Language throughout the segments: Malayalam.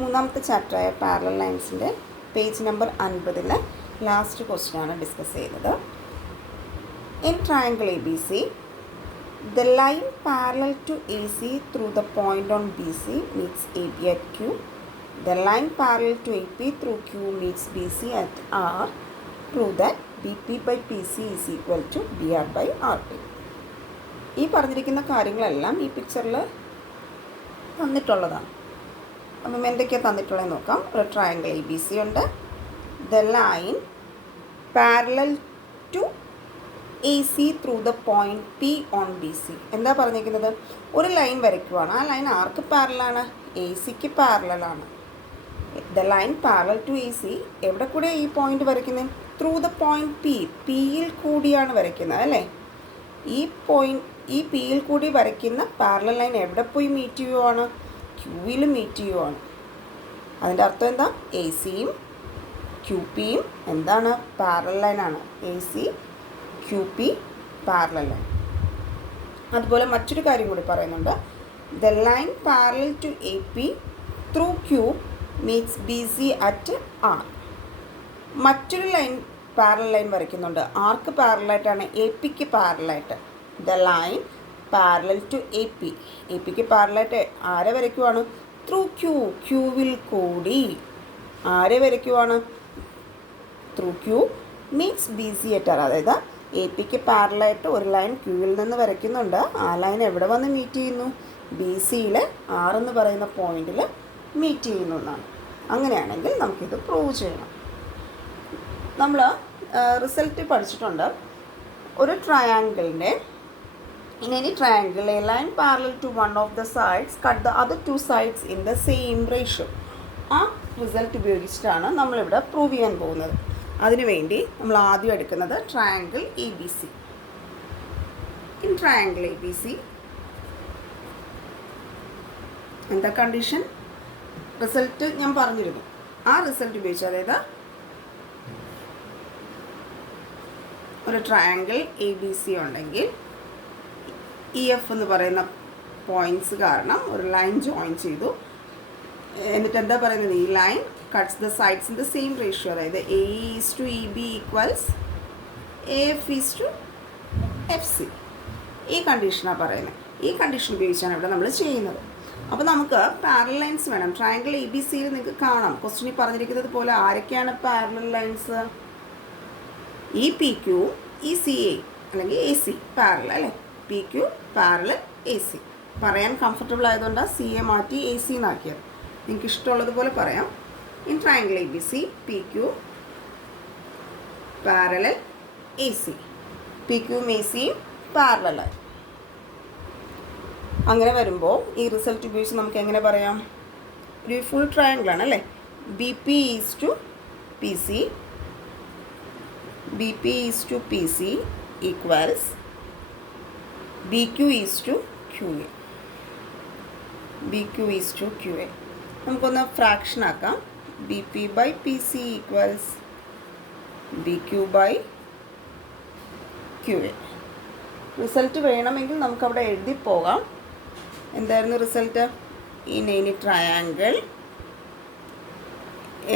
മൂന്നാമത്തെ ചാപ്റ്ററായ പാരലൽ ലൈൻസിൻ്റെ പേജ് നമ്പർ 50 ലാസ്റ്റ് ക്വസ്റ്റ്യനാണ് ഡിസ്കസ് ചെയ്യുന്നത്. In triangle A B C, the line parallel to A C through the point on B C meets A B at Q. The line parallel to A P through Q meets B C at R. Prove that B P by P C is equal to B R by R T. ഈ പറഞ്ഞിരിക്കുന്ന കാര്യങ്ങളെല്ലാം ഈ പിക്ചറിൽ തന്നിട്ടുള്ളതാണ്. അപ്പം എന്തൊക്കെയാണ് തന്നിട്ടുള്ളതെന്ന് നോക്കാം. ഒരു ട്രയാങ്കിൾ എ ബി സി ഉണ്ട്. The line parallel to A C through the point P on B C. എന്താ പറഞ്ഞിരിക്കുന്നത്? ഒരു ലൈൻ വരയ്ക്കുവാണ്. ആ ലൈൻ ആർക്ക് പാരലാണ്? എ സിക്ക് പാരലാണ്. The line parallel to A C എവിടെ കൂടെ ഈ പോയിന്റ് വരയ്ക്കുന്നത്? Through the point P. പിയിൽ കൂടിയാണ് വരയ്ക്കുന്നത് അല്ലേ? ഈ പിയിൽ കൂടി വരയ്ക്കുന്ന പാരലൽ ലൈൻ എവിടെ പോയി മീറ്റ് ചെയ്യുവാണ്? ക്യൂവിൽ മീറ്റ് ചെയ്യുവാണ്. അതിൻ്റെ അർത്ഥം എന്താ? എ സിയും ക്യൂ പിയും എന്താണ്? പാരലൽ ലൈനാണ്. A C Q P parallel line. അതുപോലെ മറ്റൊരു കാര്യം കൂടി പറയുന്നുണ്ട്. The line parallel to A P through Q meets B C at R. മറ്റൊരു ലൈൻ പാരലൽ ലൈൻ വരയ്ക്കുന്നുണ്ട്. ആർക്ക് പാരലായിട്ടാണ്? എ പിക്ക് പാരലായിട്ട്. The line parallel to A P. A പിക്ക് പാരലായിട്ട് ആരെ വരയ്ക്കുവാണ്? Through Q. ക്യൂവിൽ കൂടി ആരെ വരയ്ക്കുവാണ്? Through Q means B C at R. അതായത് എ പിക്ക് പാരലായിട്ട് ഒരു ലൈൻ ക്യൂവിൽ നിന്ന് വരയ്ക്കുന്നുണ്ട്. ആ ലൈൻ എവിടെ വന്ന് മീറ്റ് ചെയ്യുന്നു? ബി സിയിൽ ആർ എന്ന് പറയുന്ന പോയിന്റിൽ മീറ്റ് ചെയ്യുന്നു എന്നാണ്. അങ്ങനെയാണെങ്കിൽ നമുക്കിത് പ്രൂവ് ചെയ്യണം. നമ്മൾ റിസൾട്ട് പഠിച്ചിട്ടുണ്ട്. ഒരു ട്രയാങ്കിളിൻ്റെ in any triangle a line parallel to one of the sides cut the other two sides in the same ratio. ആ റിസൾട്ട് ഉപയോഗിച്ചിട്ടാണ് നമ്മളിവിടെ പ്രൂവ് ചെയ്യാൻ പോകുന്നത്. അതിനുവേണ്ടി നമ്മൾ ആദ്യം എടുക്കുന്നത് triangle A B C. In triangle A B C എന്താ കണ്ടീഷൻ? റിസൾട്ട് ഞാൻ പറഞ്ഞിരുന്നു. ആ റിസൾട്ട് ഉപയോഗിച്ച്, അതായത് ഒരു ട്രയാങ്കിൾ എ ബി സി ഉണ്ടെങ്കിൽ ഇ എഫ് എന്ന് പറയുന്ന പോയിൻറ്റ്സ് കാരണം ഒരു ലൈൻ ജോയിൻ ചെയ്തു. എന്നിട്ട് എന്താ പറയുന്നത്? ഈ line cuts the sides in the same ratio. അതായത് A is to E B equals A F is to F C. ഈ കണ്ടീഷനാണ് പറയുന്നത്. ഈ കണ്ടീഷൻ ഉപയോഗിച്ചാണ് ഇവിടെ നമ്മൾ ചെയ്യുന്നത്. അപ്പോൾ നമുക്ക് പാരലൽ ലൈൻസ് വേണം. ട്രയാങ്കിൾ എ ബി സിയിൽ നിങ്ങൾക്ക് കാണാം ക്വസ്റ്റ്യനിൽ പറഞ്ഞിരിക്കുന്നത് പോലെ ആരൊക്കെയാണ് പാരലൽ ലൈൻസ്? ഈ പി ക്യു, ഈ സി എ അല്ലെങ്കിൽ എ സി പാരലൽ അല്ലേ? P Q parallel A C. പറയാൻ കംഫർട്ടബിൾ ആയതുകൊണ്ടാണ് സി എ മാറ്റി എ സി എന്നാക്കിയത്. നിങ്ങൾക്ക് ഇഷ്ടമുള്ളതുപോലെ പറയാം. In triangle A B C P Q parallel A C. P ക്യുവും എ സിയും പാരലലായി. അങ്ങനെ വരുമ്പോൾ ഈ റിസൾട്ട് ഉപയോഗിച്ച് നമുക്ക് എങ്ങനെ പറയാം? ഒരു ഫുൾ ട്രയാങ്കിളാണ് അല്ലേ? B P is to P C, B P is to P C equals B Q is to Q A. B Q is to Q A. നമുക്കൊന്ന് ഫ്രാക്ഷൻ ആക്കാം. B P by P C equals B Q by Q A. Result വേണമെങ്കിൽ നമുക്കവിടെ എഴുതി പോകാം. എന്തായിരുന്നു result? In any triangle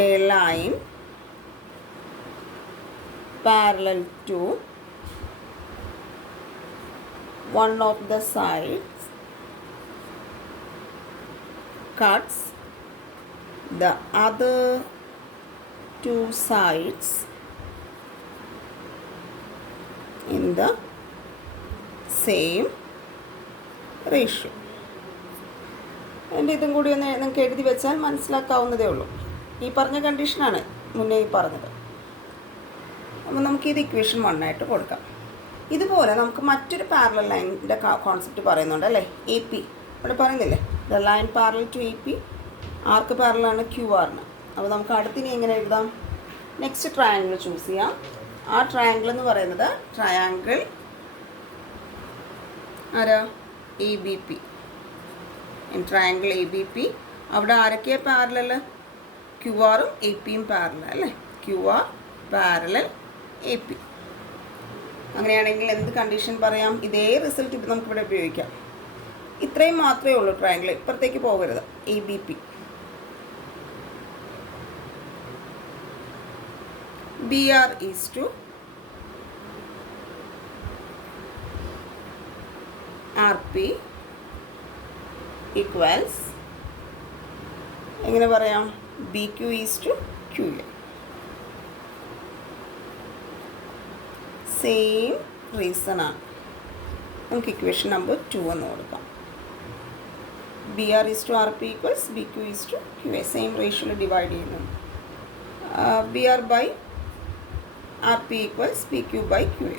a line parallel to one of the sides cuts the other two sides in the same ratio. എൻ്റെ ഇതും കൂടി ഒന്ന് നിങ്ങൾക്ക് എഴുതി വെച്ചാൽ മനസ്സിലാക്കാവുന്നതേ ഉള്ളൂ. ഈ പറഞ്ഞ കണ്ടീഷനാണ് മുന്നേ ഈ പറഞ്ഞത്. അപ്പോൾ നമുക്കിത് ഇക്വേഷൻ 1 ആയിട്ട് കൊടുക്കാം. ഇതുപോലെ നമുക്ക് മറ്റൊരു പാരലൽ ലൈനിൻ്റെ കോൺസെപ്റ്റ് പറയുന്നുണ്ട് അല്ലേ? എ പി ഇവിടെ പറയുന്നില്ലേ? The line parallel to A P ആർക്ക് പാരലാണ്? ക്യു ആറിന്. അപ്പോൾ നമുക്ക് അടുത്തിനി എങ്ങനെ എഴുതാം? നെക്സ്റ്റ് ട്രയാങ്കിൾ ചൂസ് ചെയ്യാം. ആ ട്രയാങ്കിൾ എന്ന് പറയുന്നത് ട്രയാങ്കിൾ ആരാ? A B P. In triangle A B P അവിടെ ആരൊക്കെയാണ് പാരലൽ? ക്യു ആറും എ പിയും പാരലൽ അല്ലേ? Q R parallel A P. അങ്ങനെയാണെങ്കിൽ എന്ത് കണ്ടീഷൻ പറയാം? ഇതേ റിസൾട്ട് നമുക്കിവിടെ ഉപയോഗിക്കാം. ഇത്രയും മാത്രമേ ഉള്ളൂ ട്രയാങ്കിൾ. ഇപ്പുറത്തേക്ക് പോകരുത്. A B P BR is to RP equals എങ്ങനെ പറയാം BQ is to QA. Same reason ആണ്. നമുക്ക് ഇക്വേഷൻ നമ്പർ 2 എന്ന് കൊടുക്കാം. BR is to RP equals BQ is to QA. Same റേഷ്യോയിൽ ഡിവൈഡ് ചെയ്യുന്നു. BR by RP equals BQ by QA.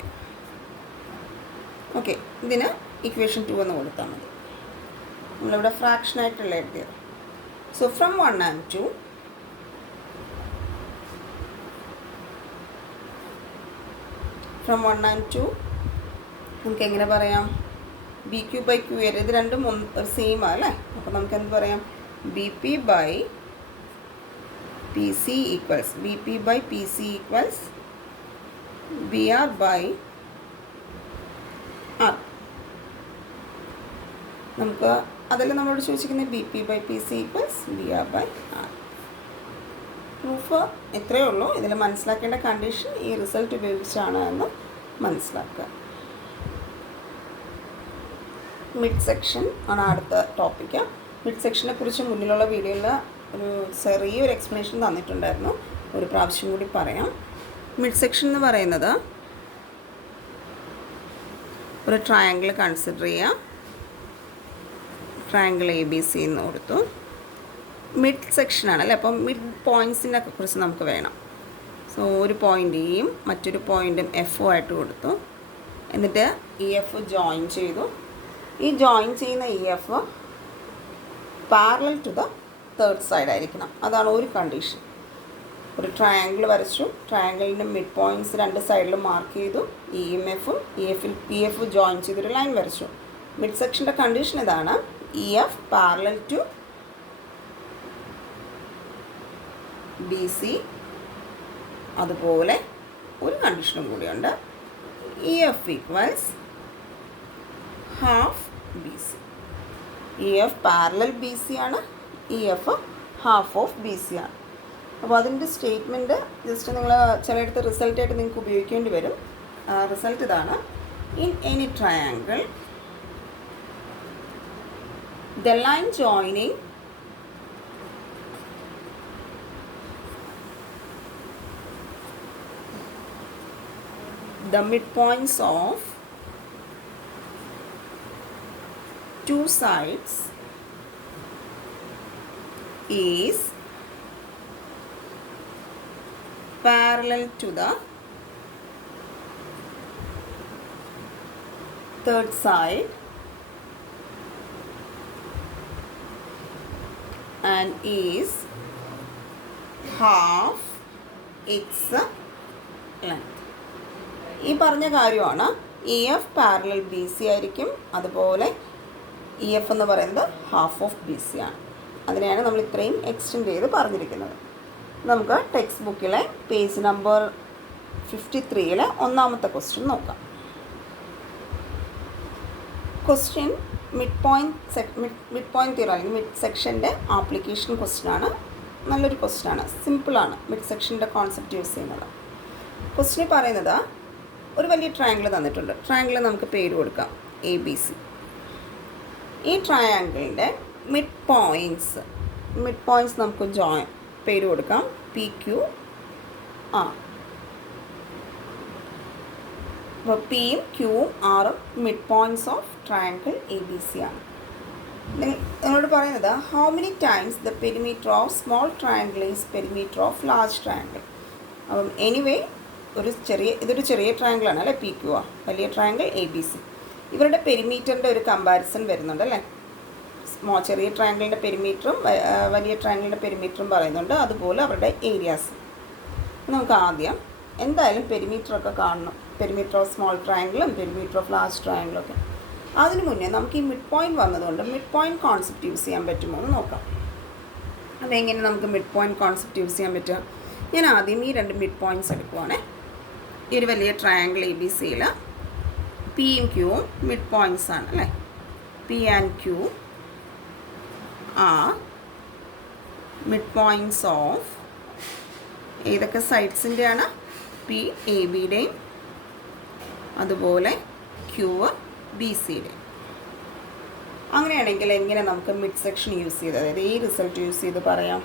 Okay, ഇതിന് ഇക്വേഷൻ 2 എന്ന് കൊടുത്താൽ മതി. നമ്മളിവിടെ ഫ്രാക്ഷനായിട്ടുള്ള എഴുതിയത്. സോ ഫ്രം 1 and 2 നമുക്ക് എങ്ങനെ പറയാം BQ by QA. ഇത് രണ്ടും ഒരു സെയിം അല്ലേ? അപ്പോൾ നമുക്ക് എന്ത് പറയാം BP by PC equals BR by R. നമുക്ക് അതിൽ നമ്മളോട് ചോദിച്ചിരിക്കുന്നത് BP by PC equals BR by R. Proof ഇത്രയേ ഉള്ളൂ. ഇതിൽ മനസ്സിലാക്കേണ്ട കണ്ടീഷൻ ഈ റിസൾട്ട് ഉപയോഗിച്ചാണ് എന്ന് മനസ്സിലാക്കുക. മിഡ് സെക്ഷൻ ആണ് അടുത്ത ടോപ്പിക്ക്. മിഡ് സെക്ഷനെ കുറിച്ച് മുന്നിലുള്ള വീഡിയോയിൽ ഒരു ചെറിയൊരു എക്സ്പ്ലനേഷൻ തന്നിട്ടുണ്ടായിരുന്നു. ഒരു പ്രാവശ്യം കൂടി പറയാം. മിഡ് സെക്ഷൻ എന്ന് പറയുന്നത് ഒരു ട്രയാങ്കിൾ കൺസിഡർ ചെയ്യുക. ട്രയാങ്കിൾ ABC എന്ന് കൊടുത്തു. മിഡ് സെക്ഷനാണ് അല്ലേ? അപ്പം മിഡ് പോയിൻറ്റ്സിനെ കുറിച്ച് നമുക്ക് വേണം. സോ ഒരു പോയിൻ്റ് Eയും മറ്റൊരു പോയിൻറ്റും F'ും ആയിട്ട് കൊടുത്തു. എന്നിട്ട് EF ജോയിൻ ചെയ്തു. ഈ ജോയിൻ ചെയ്യുന്ന EF parallel to the third side ആയിരിക്കണം. അതാണ് ഒരു കണ്ടീഷൻ. ഒരു ട്രയാങ്കിൾ വരച്ചു. ട്രയാങ്കിളിൻ്റെ മിഡ് പോയിൻറ്റ്സ് രണ്ട് സൈഡിലും മാർക്ക് ചെയ്തു. Eയും F'ും EF ജോയിൻ ചെയ്തൊരു ലൈൻ വരച്ചു. മിഡ് സെക്ഷൻ്റെ കണ്ടീഷൻ ഇതാണ്. EF parallel to BC. അതുപോലെ ഒരു കണ്ടീഷനും കൂടിയുണ്ട്. EF equals half BC. EF parallel BC ആണ്. EF ഹാഫ് ഓഫ് BC ആണ്. അപ്പോൾ അതിൻ്റെ സ്റ്റേറ്റ്മെൻറ്റ് ജസ്റ്റ് നിങ്ങൾ ചിലയിടത്ത് റിസൾട്ടായിട്ട് നിങ്ങൾക്ക് ഉപയോഗിക്കേണ്ടി വരും. റിസൾട്ട് ഇതാണ്. In any triangle the line joining the midpoints of two sides is parallel to the third side and is half its length. ഈ പറഞ്ഞ കാര്യമാണ്. EF പാരലൽ BC ആയിരിക്കും. അതുപോലെ EF എന്ന് പറയുന്നത് ഹാഫ് ഓഫ് BC ആണ്. അതിനെയാണ് നമ്മൾ ഇത്രയും എക്സ്റ്റെൻഡ് ചെയ്ത് പറഞ്ഞിരിക്കുന്നത്. നമുക്ക് ടെക്സ്റ്റ് ബുക്കിലെ പേജ് നമ്പർ 53 ഒന്നാമത്തെ ക്വസ്റ്റ്യൻ നോക്കാം. ക്വസ്റ്റ്യൻ മിഡ് പോയിൻറ്റ് തിയറം അല്ലെങ്കിൽ മിഡ് സെക്ഷൻ്റെ ആപ്ലിക്കേഷൻ ക്വസ്റ്റ്യനാണ്. നല്ലൊരു ക്വസ്റ്റ്യനാണ്. സിമ്പിളാണ് മിഡ് സെക്ഷൻ്റെ കോൺസെപ്റ്റ് യൂസ് ചെയ്യുന്നത്. ക്വസ്റ്റ്യൻ പറയുന്നത് ഒരു വലിയ ട്രയാങ്കിൾ തന്നിട്ടുണ്ട്. ട്രയാങ്കിൾ നമുക്ക് പേര് കൊടുക്കാം ABC. ഈ ട്രയാങ്കിളിൻ്റെ മിഡ് പോയിൻറ്റ്സ് നമുക്ക് പേര് കൊടുക്കാം PQ R. അപ്പോൾ Pയും Qയും Rഉം mid points of triangle ABC ആണ്. എന്നോട് പറയുന്നത് how many times the perimeter of small triangle is perimeter of large triangle. അപ്പം എനിവേ ഇതൊരു ചെറിയ ട്രയാങ്കിളാണ് അല്ലേ? PQ വലിയ ട്രയാങ്കിൾ ABC. ഇവരുടെ പെരിമീറ്ററിൻ്റെ ഒരു കമ്പാരിസൺ വരുന്നുണ്ട് അല്ലേ? ചെറിയ ട്രയാങ്കിളിൻ്റെ പെരിമീറ്ററും വലിയ ട്രയാങ്കിളിൻ്റെ പെരിമീറ്ററും പറയുന്നുണ്ട്. അതുപോലെ അവരുടെ ഏരിയാസ്. നമുക്ക് ആദ്യം എന്തായാലും പെരിമീറ്ററൊക്കെ കാണണം. പെരിമീറ്റർ ഓഫ് സ്മോൾ ട്രയാങ്കിളും പെരിമീറ്റർ ഓഫ് ലാർജ് ട്രയാങ്കിളും ഒക്കെ. അതിന് മുന്നേ നമുക്ക് ഈ മിഡ് പോയിൻറ്റ് വന്നതുകൊണ്ട് മിഡ് പോയിൻറ്റ് കോൺസെപ്റ്റ് യൂസ് ചെയ്യാൻ പറ്റുമോ എന്ന് നോക്കാം. അതെങ്ങനെ നമുക്ക് മിഡ് പോയിൻറ്റ് കോൺസെപ്റ്റ് യൂസ് ചെയ്യാൻ പറ്റുക? ഞാൻ ആദ്യം ഈ രണ്ട് മിഡ് പോയിൻറ്റ്സ് എടുക്കുവാണേ. ഈ ഒരു വലിയ ട്രയാങ്കിൾ ABCയിൽ Pയും Qയും മിഡ് പോയിൻറ്റ്സ് ആണ് അല്ലേ? P and Q are mid points of ഏതൊക്കെ സൈഡ്സിൻ്റെയാണ്? പി എ ബിയുടെയും അതുപോലെ ക്യൂ ബി സിയുടെയും. അങ്ങനെയാണെങ്കിൽ എങ്ങനെ നമുക്ക് മിഡ് സെക്ഷൻ യൂസ് ചെയ്ത്, അതായത് ഈ റിസൾട്ട് യൂസ് ചെയ്ത് പറയാം?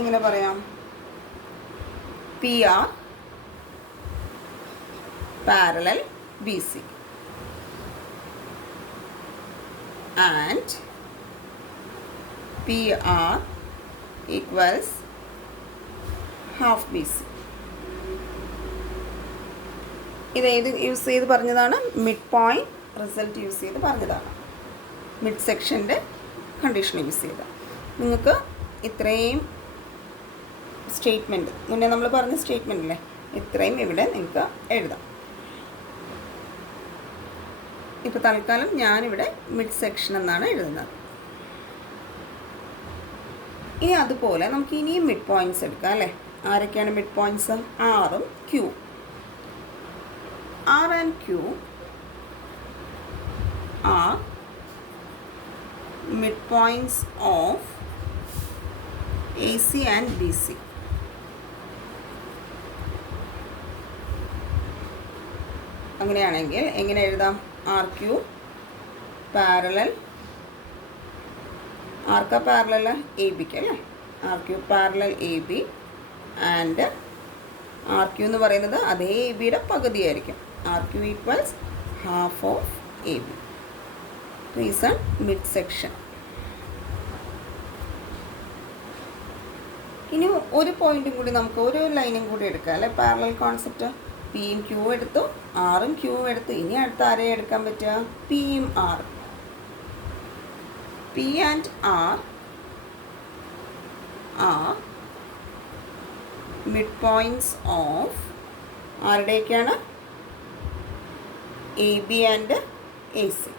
എങ്ങനെ പറയാം? P R parallel B C and P R equals half B C. ഇത് ഏത് യൂസ് ചെയ്ത് പറഞ്ഞതാണ്? മിഡ് പോയിൻറ്റ് റിസൾട്ട് യൂസ് ചെയ്ത് പറഞ്ഞതാണ്. മിഡ് സെക്ഷൻ്റെ കണ്ടീഷൻ യൂസ് ചെയ്ത്. നിങ്ങൾക്ക് ഇത്രയും സ്റ്റേറ്റ്മെൻറ്റ്, മുന്നേ നമ്മൾ പറഞ്ഞ സ്റ്റേറ്റ്മെൻ്റ് അല്ലേ, ഇത്രയും ഇവിടെ നിങ്ങൾക്ക് എഴുതാം. ഇപ്പോൾ തൽക്കാലം ഞാനിവിടെ മിഡ് സെക്ഷൻ എന്നാണ് എഴുതുന്നത്. ഇനി അതുപോലെ നമുക്ക് ഇനിയും മിഡ് പോയിൻറ്റ്സ് എടുക്കാം അല്ലേ? ആരൊക്കെയാണ് മിഡ് പോയിൻറ്റ്സ്? ആറും Q. R and Q are midpoints of AC and BC. അങ്ങനെയാണെങ്കിൽ എങ്ങനെ എഴുതാം? ആർ ക്യൂ പാരലൽ, ആർക്കാ പാരലൽ? എ ബിക്ക് അല്ലേ? R Q parallel A B and R Q എന്ന് പറയുന്നത് അതേ എ ബിയുടെ പകുതിയായിരിക്കും. R Q equals half of A B. Reason mid section. ഇനി ഒരു പോയിന്റും കൂടി നമുക്ക് ഒരു ലൈനും കൂടി എടുക്കാം അല്ലേ? Parallel concept. പിയും ക്യൂ എടുത്തു, ആറും ക്യൂവും എടുത്തു. ഇനി അടുത്ത ആരെയും എടുക്കാൻ പറ്റുക? പിയും R. P and R R mid points of ആരുടെയൊക്കെയാണ്? A B and A C.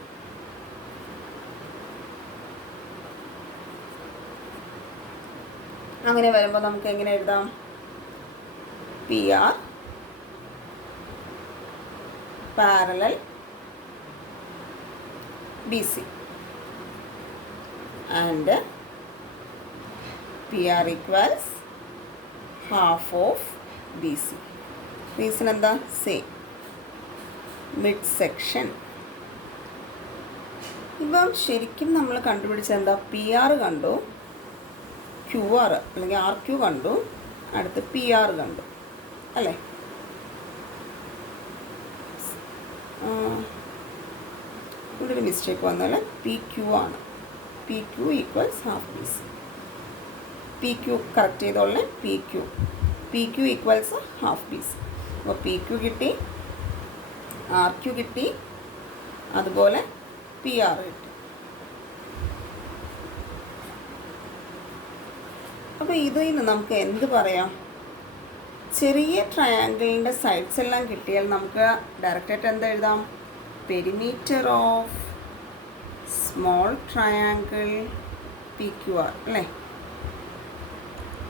അങ്ങനെ വരുമ്പോൾ നമുക്ക് എങ്ങനെ എഴുതാം? P R parallel B C and P R equals half of B C. Reason എന്താ? Same, mid section. ഇപ്പം ശരിക്കും നമ്മൾ കണ്ടുപിടിച്ചത് എന്താ? പി ആർ കണ്ടു, ക്യു ആർ അല്ലെങ്കിൽ ആർ ക്യു കണ്ടു, അടുത്ത് പി ആർ കണ്ടു അല്ലേ? ഇവിടെ ഒരു മിസ്റ്റേക്ക് വന്നല്ലേ? പി ക്യു ആണ്. P Q equals half B C. P Q correct ചെയ്തോളേ. P Q equals half B C. അപ്പോൾ പി ക്യു കിട്ടി, ആർ ക്യു കിട്ടി, അതുപോലെ പി ആർ കിട്ടി. അപ്പോൾ ഇതിൽ നിന്ന് നമുക്ക് എന്ത് പറയാം? ചെറിയ ട്രയാങ്കിളിൻ്റെ സൈഡ്സ് എല്ലാം കിട്ടിയാൽ നമുക്ക് ഡയറക്റ്റായിട്ട് എന്താ എഴുതാം? Perimeter of small triangle P Q R അല്ലേ?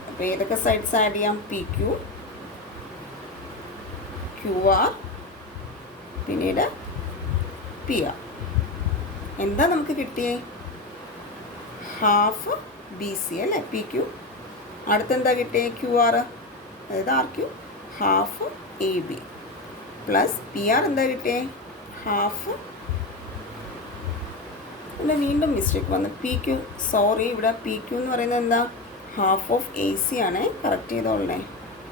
അപ്പോൾ ഏതൊക്കെ സൈഡ്സ് ആഡ് ചെയ്യാം? പി ക്യു, ക്യു ആർ, പിന്നീട് പി ആർ. എന്താ നമുക്ക് കിട്ടിയേ? ഹാഫ് ബി സി അല്ലേ? P Q. അടുത്തെന്താ കിട്ടിയേ? ക്യു ആർ, അതായത് R Q half A B plus P R എന്താ കിട്ടിയേ? ഹാഫ്. ഇവിടെ വീണ്ടും മിസ്റ്റേക്ക് വന്നു. പി ക്യു, സോറി, ഇവിടെ പി ക്യു എന്ന് പറയുന്നത് എന്താ? ഹാഫ് ഓഫ് എ സി ആണേ. കറക്റ്റ് ചെയ്തോളണേ,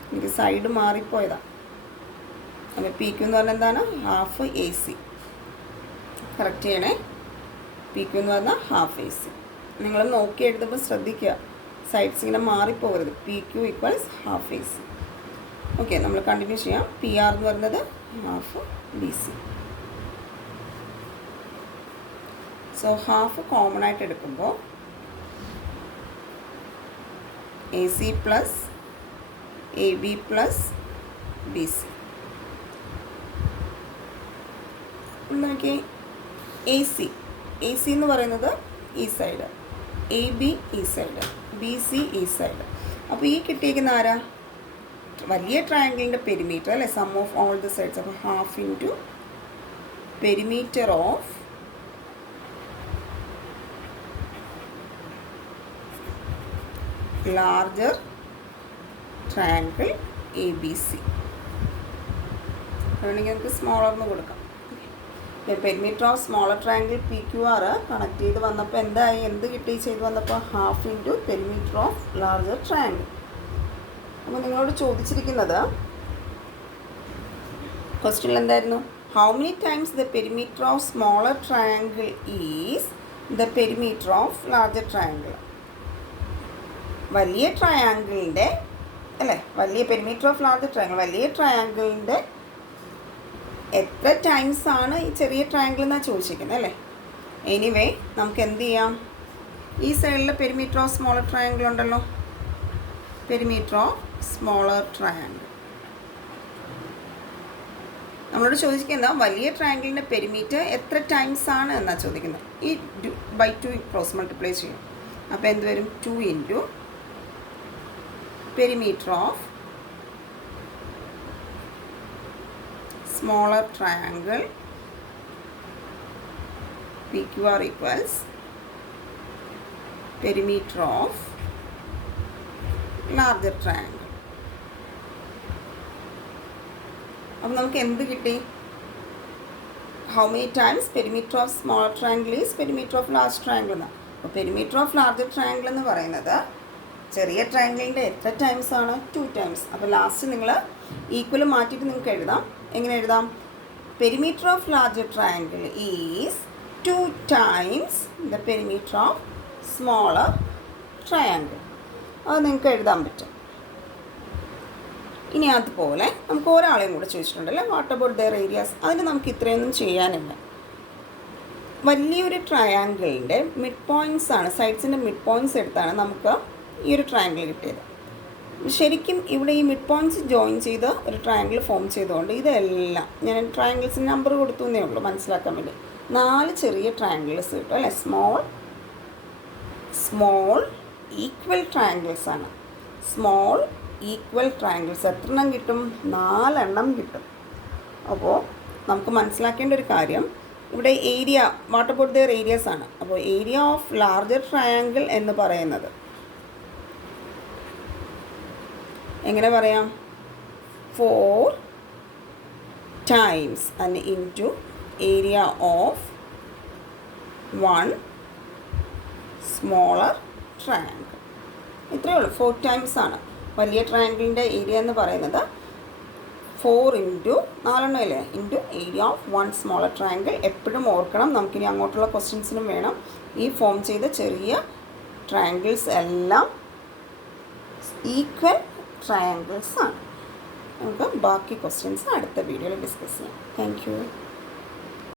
എനിക്ക് സൈഡ് മാറിപ്പോയതാണ്. അപ്പോൾ പി ക്യു എന്ന് പറഞ്ഞാൽ എന്താണ്? Half A C. കറക്റ്റ് ചെയ്യണേ. പി ക്യു എന്ന് പറഞ്ഞാൽ ഹാഫ് എ സി. നിങ്ങൾ നോക്കി എഴുതുമ്പോൾ ശ്രദ്ധിക്കുക, സൈഡ്സ് ഇങ്ങനെ മാറിപ്പോകരുത്. P Q equals half A C. Okay, നമ്മൾ കണ്ടിന്യൂ ചെയ്യാം. പി ആർ എന്ന് പറയുന്നത് half B C. So half common ആയിട്ട് എടുക്കുമ്പോൾ A C plus A B plus B C. നോക്കി, എ സി എന്ന് പറയുന്നത് ഈ സൈഡ്, എ ബി ഈ സൈഡ്, ബി സി ഈ സൈഡ്. അപ്പോൾ ഈ കിട്ടിയിരിക്കുന്ന ആരാ? വലിയ ട്രയാങ്കിളിൻ്റെ പെരിമീറ്റർ അല്ലേ? Sum of all the sides. അപ്പോൾ half into perimeter of larger triangle ABC. വേണമെങ്കിൽ നമുക്ക് സ്മോളർ എന്ന് കൊടുക്കാം. Perimeter of smaller triangle PQR connect ചെയ്ത് വന്നപ്പോൾ എന്ത് കിട്ടി ചെയ്ത് വന്നപ്പോൾ half into perimeter of larger triangle. അപ്പോൾ നിങ്ങളോട് ചോദിച്ചിരിക്കുന്നത് ക്വസ്റ്റ്യനിൽ എന്തായിരുന്നു? How many times the perimeter of smaller triangle is the perimeter of larger triangle. വലിയ ട്രയാങ്കിളിൻ്റെ അല്ലേ, വലിയ പെരിമീറ്റർ ഓഫ് ലാർജർ ട്രയാങ്കിൾ, വലിയ ട്രയാങ്കിളിൻ്റെ എത്ര ടൈംസ് ആണ് ഈ ചെറിയ ട്രയാങ്കിൾ എന്നാണ് ചോദിച്ചിരിക്കുന്നത് അല്ലേ. എനിവേ നമുക്ക് എന്ത് ചെയ്യാം, ഈ സൈഡിൽ പെരിമീറ്റർ ഓഫ് സ്മോളർ ട്രയാങ്കിൾ ഉണ്ടല്ലോ, പെരിമീറ്റർ ഓഫ് സ്മോളർ ട്രയാങ്കിൾ നമ്മളോട് ചോദിക്കുന്നത് വലിയ ട്രയാങ്കിളിൻ്റെ പെരിമീറ്റർ എത്ര ടൈംസ് ആണ് എന്നാണ് ചോദിക്കുന്നത്. ഈ ബൈ 2 ക്രോസ് മൾട്ടിപ്ലൈ ചെയ്യും. അപ്പോൾ എന്ത് വരും? 2 into perimeter of smaller triangle PQR equals perimeter of larger triangle. അപ്പോൾ നമുക്ക് എന്ത് കിട്ടി? How many times perimeter of smaller triangle is perimeter of large triangle എന്നാണ്. അപ്പോൾ പെരിമീറ്റർ ഓഫ് ലാർജർ ട്രയാങ്കിൾ എന്ന് പറയുന്നത് ചെറിയ ട്രയാങ്കിളിൻ്റെ എത്ര ടൈംസ് ആണ്? 2 ടൈംസ്. അപ്പോൾ ലാസ്റ്റ് നിങ്ങൾ ഈക്വൽ മാറ്റിയിട്ട് നിങ്ങൾക്ക് എഴുതാം. എങ്ങനെ എഴുതാം? Perimeter of larger triangle is 2 times the perimeter of smaller triangle. അത് നിങ്ങൾക്ക് എഴുതാൻ പറ്റും. ഇനി അതുപോലെ നമുക്ക് ഒരാളെയും കൂടെ ചോദിച്ചിട്ടുണ്ടല്ലോ, വാട്ട് അബൌട്ട് ദെയർ ഏരിയാസ്. അതിന് നമുക്ക് ഇത്രയൊന്നും ചെയ്യാനില്ല. വലിയൊരു ട്രയാങ്കിളിൻ്റെ മിഡ് പോയിൻറ്റ്സ് ആണ്, സൈഡ്സിൻ്റെ മിഡ് പോയിൻറ്റ്സ് എടുത്താണ് നമുക്ക് ഈ ഒരു ട്രയാങ്കിൾ കിട്ടിയത്. ശരിക്കും ഇവിടെ ഈ മിഡ് പോയിൻറ്റ്സ് ജോയിൻ ചെയ്ത് ഒരു ട്രയാങ്കിൾ ഫോം ചെയ്തുകൊണ്ട് ഇതെല്ലാം ഞാൻ ട്രയാങ്കിൾസിന് നമ്പർ കൊടുത്തു എന്നേ ഉള്ളൂ മനസ്സിലാക്കാൻ വേണ്ടി. 4 ചെറിയ ട്രയാങ്കിൾസ് കിട്ടും അല്ലേ, സ്മോൾ ഈക്വൽ ട്രയാങ്കിൾസ് ആണ്. സ്മോൾ ഈക്വൽ ട്രയാങ്കിൾസ് എത്ര എണ്ണം കിട്ടും? 4 എണ്ണം കിട്ടും. അപ്പോൾ നമുക്ക് മനസ്സിലാക്കേണ്ട ഒരു കാര്യം, ഇവിടെ area what about their areas ആണ്. അപ്പോൾ ഏരിയ ഓഫ് ലാർജർ ട്രയാങ്കിൾ എന്ന് പറയുന്നത് എങ്ങനെ പറയാം? 4 times and into area of 1 smaller triangle. ഇത്രയേ ഉള്ളൂ. 4 ടൈംസ് ആണ്. വലിയ ട്രയാങ്കിളിൻ്റെ ഏരിയ എന്ന് പറയുന്നത് 4 ഇൻറ്റു 4 എണ്ണം അല്ലേ, into area of 1 smaller triangle. എപ്പോഴും ഓർക്കണം, നമുക്കിനി അങ്ങോട്ടുള്ള ക്വസ്റ്റ്യൻസിനും വേണം. ഈ ഫോം ചെയ്ത ചെറിയ ട്രയാങ്കിൾസ് എല്ലാം ഈക്വൽ ട്രയാങ്കിൾസ് ആണ്. നമുക്ക് ബാക്കി ക്വസ്റ്റ്യൻസ് അടുത്ത വീഡിയോയിൽ ഡിസ്കസ് ചെയ്യാം. Thank you.